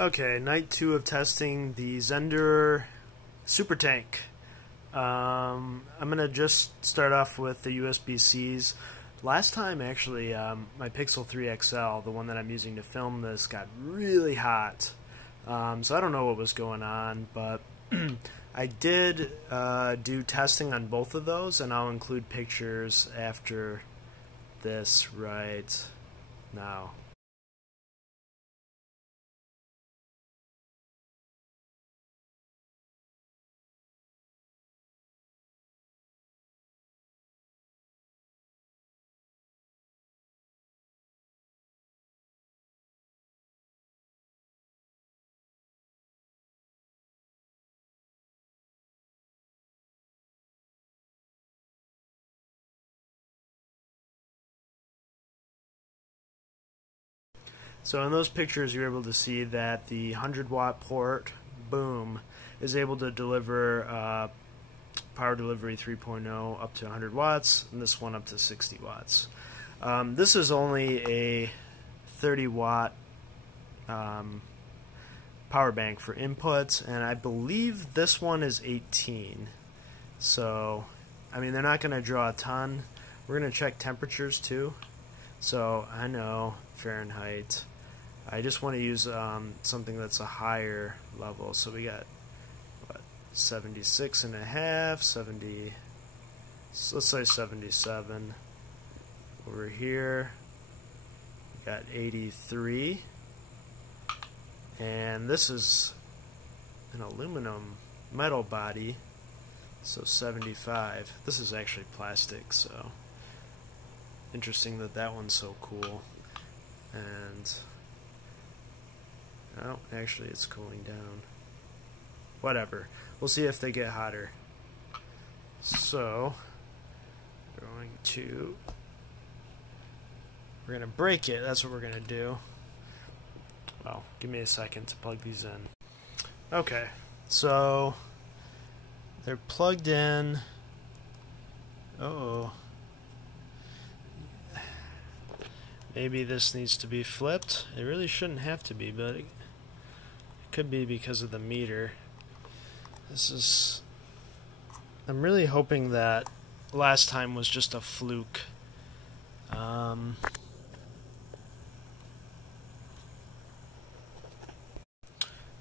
Okay, night 2 of testing the Zendure Supertank. I'm going to just start off with the USB-Cs. Last time, actually, my Pixel 3 XL, the one that I'm using to film this, got really hot. So I don't know what was going on, but I did do testing on both of those, and I'll include pictures after this right now. So in those pictures, you're able to see that the 100-watt port, boom, is able to deliver power delivery 3.0 up to 100 watts, and this one up to 60 watts. This is only a 30-watt power bank for inputs, and I believe this one is 18. So, I mean, they're not going to draw a ton. We're going to check temperatures too. So, I know Fahrenheit. I just want to use something that's a higher level. So we got, what, 76 and a half, 70, so let's say 77. Over here, we got 83. And this is an aluminum metal body, so 75. This is actually plastic, so interesting that that one's so cool. And oh, actually it's cooling down. Whatever. We'll see if they get hotter. So we're gonna break it. That's what we're gonna do. Well, give me a second to plug these in. Okay, so they're plugged in. Uh-oh. Maybe this needs to be flipped. It really shouldn't have to be, but it could be because of the meter. I'm really hoping that last time was just a fluke.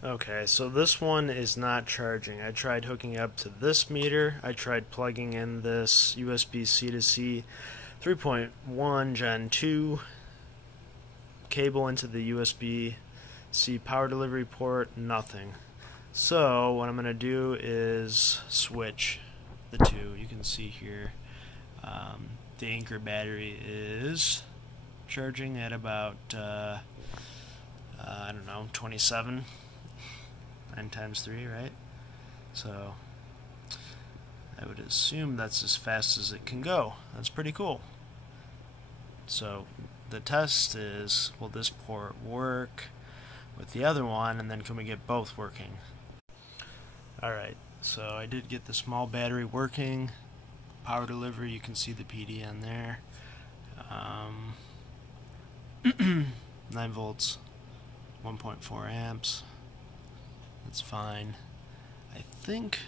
Okay, so this one is not charging. I tried hooking up to this meter. I tried plugging in this USB-C to C 3.1 Gen 2 cable into the USB-C power delivery port. Nothing. So what I'm going to do is switch the two. You can see here the Anchor battery is charging at about I don't know, 27. 9 times 3, right? So I would assume that's as fast as it can go. That's pretty cool. So the test is, will this port work with the other one, and then can we get both working? Alright, so I did get the small battery working. Power delivery, you can see the PD on there. 9 volts, 1.4 amps. That's fine. I think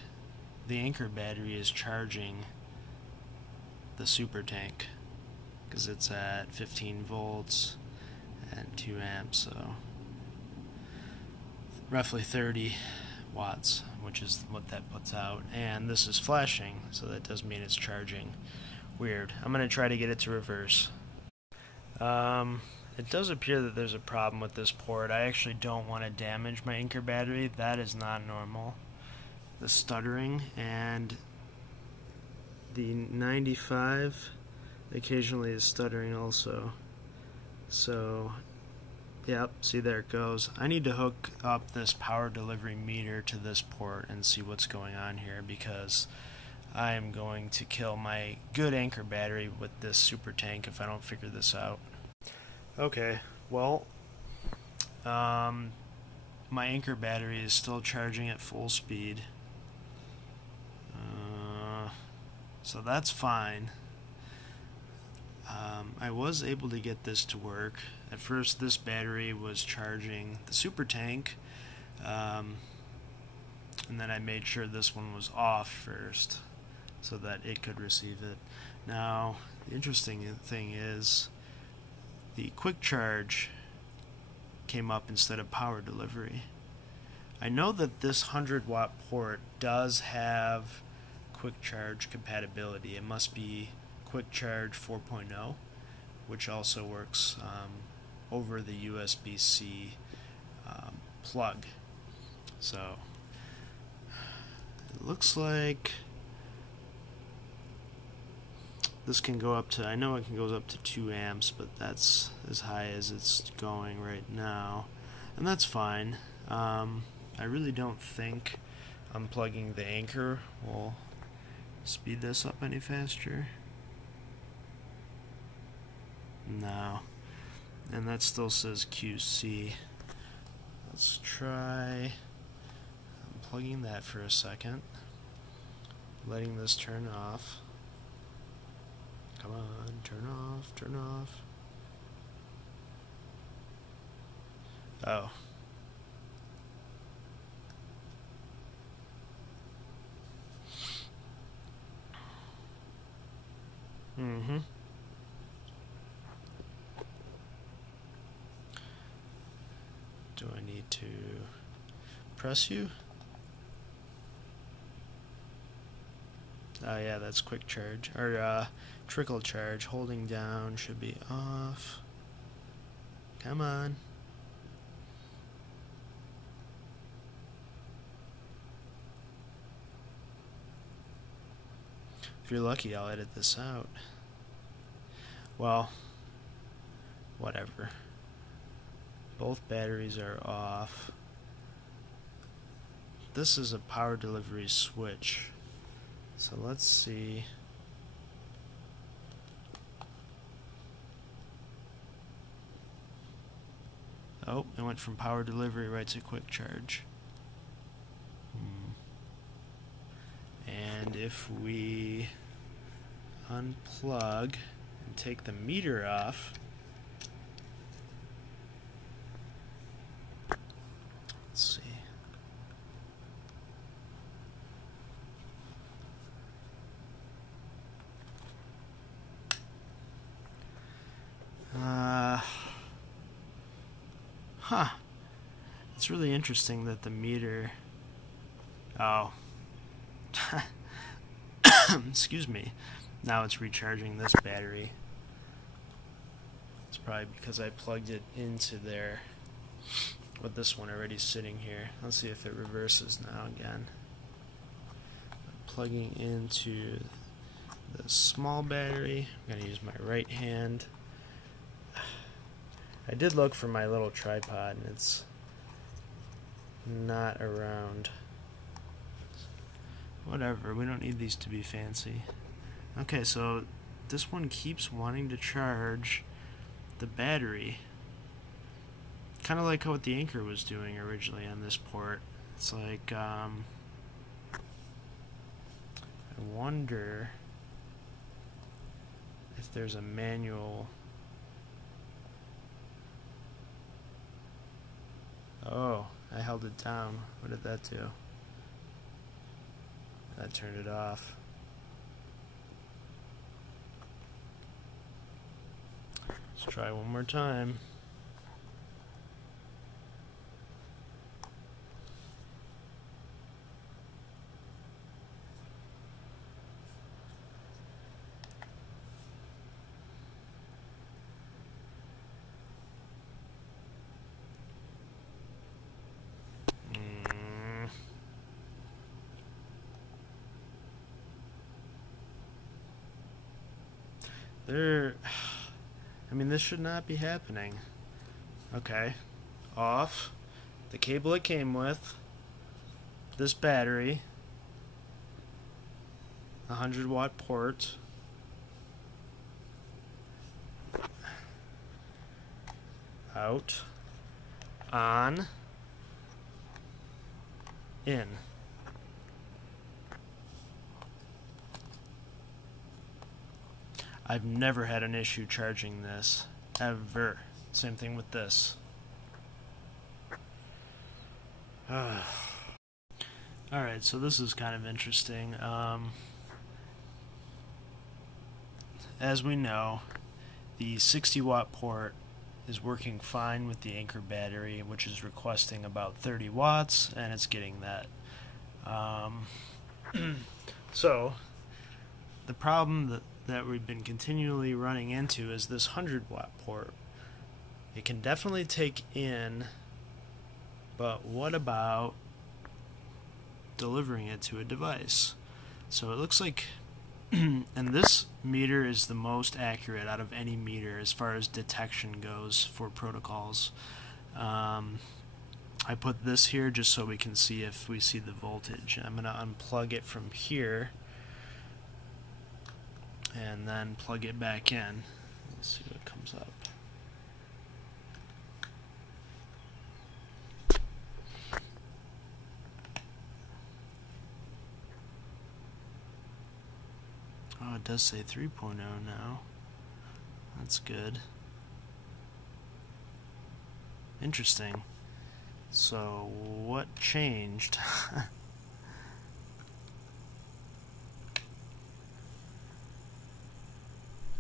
the Anchor battery is charging the Supertank because it's at 15 volts and 2 amps, so roughly 30 watts, which is what that puts out. And this is flashing, so that does mean it's charging. Weird. I'm going to try to get it to reverse. It does appear that there's a problem with this port. I actually don't want to damage my Anchor battery. That is not normal. The stuttering and the 95 occasionally is stuttering also. So, yep, see, there it goes. I need to hook up this power delivery meter to this port and see what's going on here, because I am going to kill my good Anchor battery with this Supertank if I don't figure this out. Okay, well, my Anchor battery is still charging at full speed, so that's fine. I was able to get this to work. At first this battery was charging the Supertank, and then I made sure this one was off first so that it could receive it. Now the interesting thing is the quick charge came up instead of power delivery. I know that this 100-watt port does have quick charge compatibility. It must be quick charge 4.0, which also works over the USB-C plug. So it looks like this can go up to, I know it can go up to 2 amps, but that's as high as it's going right now, and that's fine. I really don't think unplugging the anchor will speed this up any faster. No. And that still says QC. Let's try unplugging that for a second. Letting this turn off. Come on, turn off, turn off. Oh. Mm-hmm. Do I need to press you? Oh yeah, that's quick charge, or trickle charge. Holding down should be off. Come on. If you're lucky, I'll edit this out. Well, whatever. Both batteries are off. This is a power delivery switch. So let's see. Oh, it went from power delivery right to quick charge. And if we unplug and take the meter off, let's see. It's really interesting that the meter... Oh. Excuse me. Now it's recharging this battery. It's probably because I plugged it into there with this one already sitting here. Let's see if it reverses now again. Plugging into the small battery. I'm going to use my right hand. I did look for my little tripod and it's not around. Whatever, we don't need these to be fancy. Okay, so this one keeps wanting to charge the battery. Kind of like what the Anchor was doing originally on this port. It's like, I wonder if there's a manual. Oh, I held it down. What did that do? That turned it off. Let's try one more time. I mean, this should not be happening. Okay, off. The cable it came with. This battery. 100-watt port. Out. On. In. I've never had an issue charging this, ever. Same thing with this. Alright, so this is kind of interesting. As we know, the 60 watt port is working fine with the Anker battery, which is requesting about 30 watts, and it's getting that. So, the problem that we've been continually running into is this 100 watt port. It can definitely take in, but what about delivering it to a device? So it looks like, and this meter is the most accurate out of any meter as far as detection goes for protocols. I put this here just so we can see if we see the voltage. I'm going to unplug it from here and then plug it back in. Let's see what comes up. Oh, it does say 3.0 now. That's good. Interesting. So, what changed?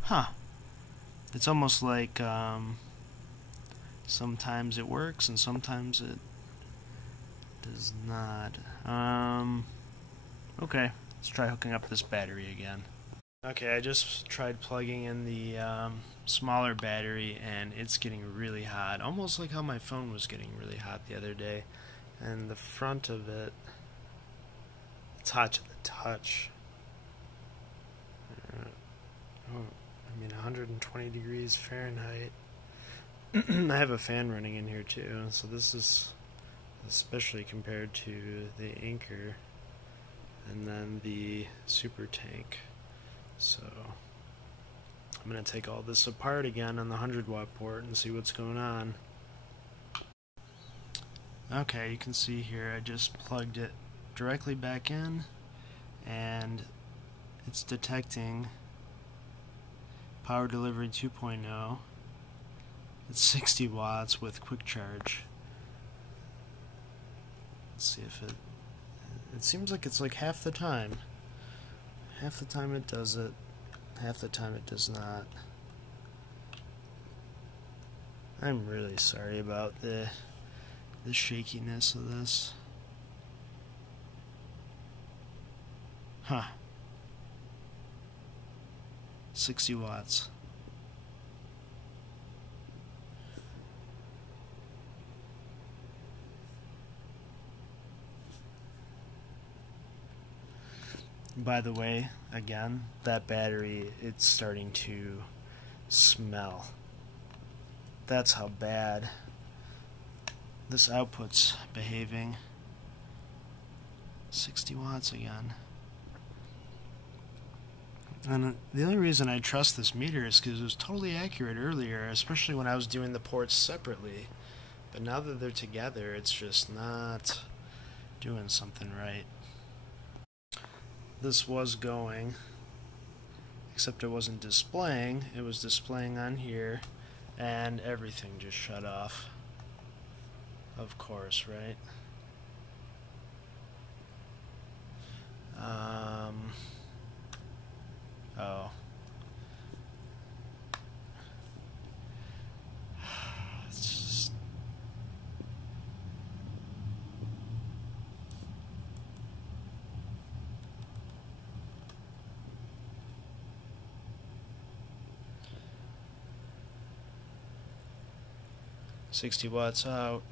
Huh. It's almost like sometimes it works and sometimes it does not. Okay, let's try hooking up this battery again. Okay, I just tried plugging in the smaller battery and it's getting really hot, almost like how my phone was getting really hot the other day. And the front of it, it's hot to the touch. I mean 120 degrees Fahrenheit. I have a fan running in here too, so this is especially compared to the Anker and then the Supertank. So I'm going to take all this apart again on the 100 watt port and see what's going on. Okay, you can see here I just plugged it directly back in and it's detecting power delivery 2.0. It's 60 watts with quick charge. Let's see if it seems like it's like half the time. Half the time it does it, half the time it does not. I'm really sorry about the shakiness of this. Huh. 60 watts. By the way, again, that battery, it's starting to smell. That's how bad this output's behaving. 60 watts again. And the only reason I trust this meter is because it was totally accurate earlier, especially when I was doing the ports separately. But now that they're together, it's just not doing something right. This was going, except it wasn't displaying. It was displaying on here, and everything just shut off. Of course, right? Oh. It's just... $60 watts out.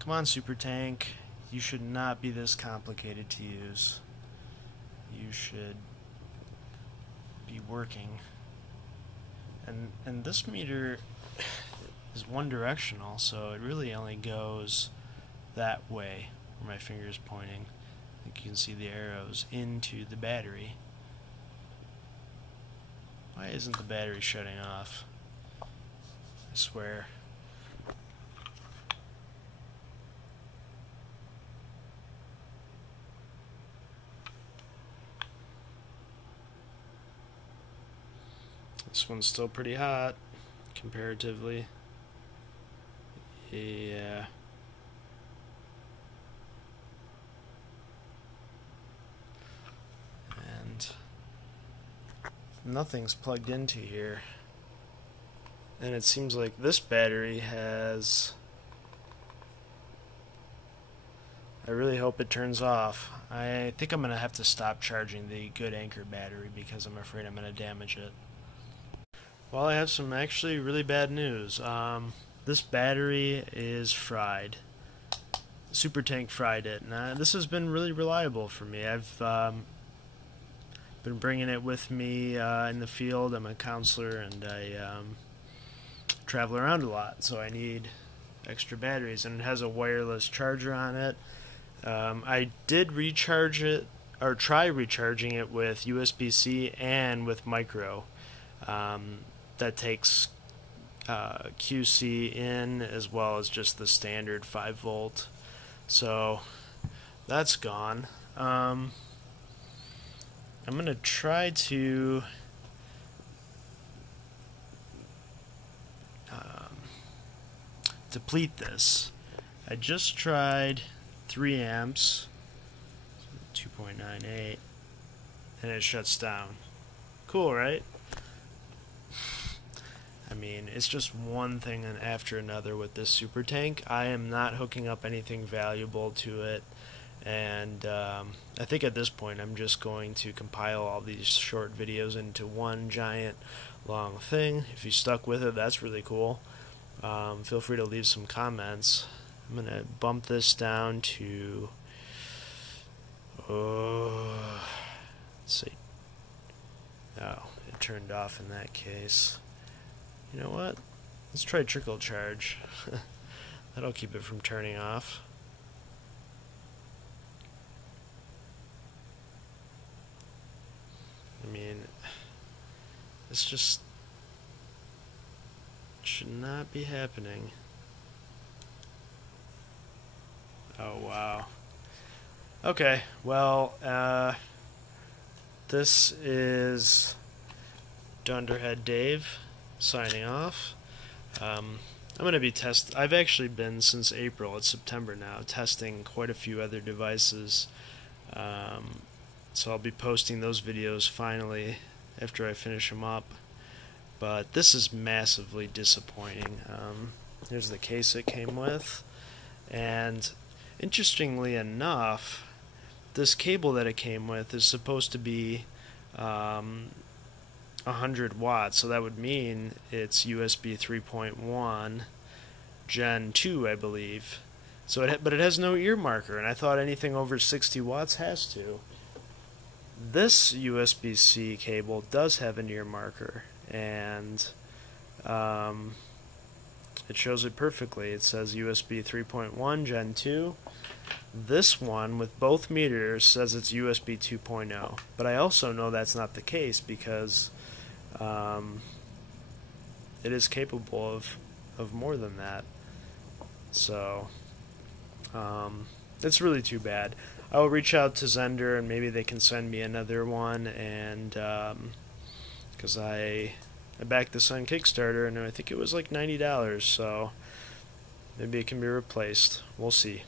Come on, Supertank. You should not be this complicated to use. You should be working. And this meter is one directional, so it really only goes that way where my finger is pointing. I think you can see the arrows into the battery. Why isn't the battery shutting off? I swear. This one's still pretty hot, comparatively. Yeah. And nothing's plugged into here. And it seems like this battery has... I really hope it turns off. I think I'm going to have to stop charging the good Anker battery because I'm afraid I'm going to damage it. Well, I have some actually really bad news. This battery is fried. Supertank fried it. Now, this has been really reliable for me. I've been bringing it with me in the field. I'm a counselor and I travel around a lot, so I need extra batteries. And it has a wireless charger on it. I did recharge it, or try recharging it with USB-C and with micro. That takes QC in as well as just the standard 5 volt. So that's gone. I'm gonna try to deplete this. I just tried 3 amps, 2.98, and it shuts down. Cool, right? I mean, it's just one thing after another with this Supertank. I am not hooking up anything valuable to it, and I think at this point I'm just going to compile all these short videos into one giant long thing. If you stuck with it, that's really cool. Feel free to leave some comments. I'm going to bump this down to, let's see. Oh, it turned off in that case. You know what? Let's try trickle charge. That'll keep it from turning off. I mean, this just should not be happening. Oh, wow. Okay, well, this is Dunderhead Dave signing off. I'm going to be I've actually been since April, it's September now, testing quite a few other devices. So I'll be posting those videos finally after I finish them up. But this is massively disappointing. Here's the case it came with. And interestingly enough, this cable that it came with is supposed to be 100 watts, so that would mean it's USB 3.1 Gen 2, I believe. So but it has no ear marker, and I thought anything over 60 watts has to. This USB-C cable does have an ear marker, and it shows it perfectly. It says USB 3.1 Gen 2. This one, with both meters, says it's USB 2.0. But I also know that's not the case because it is capable of more than that. So it's really too bad. I will reach out to Zendure and maybe they can send me another one, and because I backed this on Kickstarter and I think it was like $90, so maybe it can be replaced. We'll see.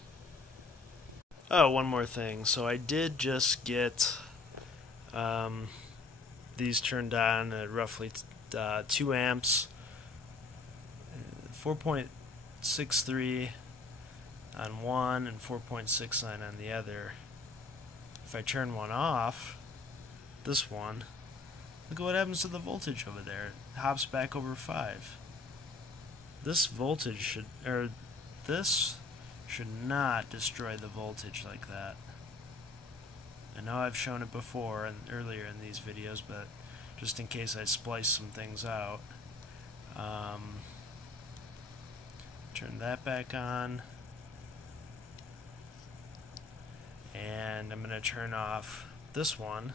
Oh, one more thing. So I did just get these turned on at roughly 2 amps, 4.63 on one and 4.69 on the other. If I turn one off, this one, look at what happens to the voltage over there. It hops back over 5. This voltage should, or this should not destroy the voltage like that. I know I've shown it before and earlier in these videos, but just in case I splice some things out. Turn that back on. And I'm going to turn off this one.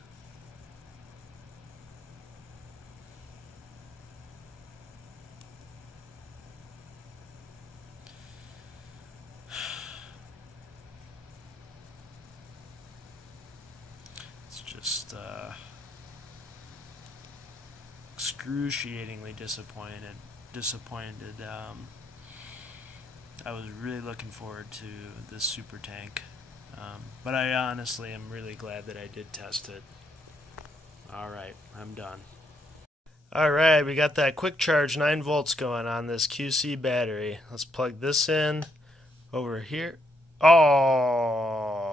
It's just excruciatingly disappointed. I was really looking forward to this Supertank, but I honestly am really glad that I did test it. Alright, I'm done. Alright, we got that quick charge 9 volts going on this QC battery. Let's plug this in over here. Oh!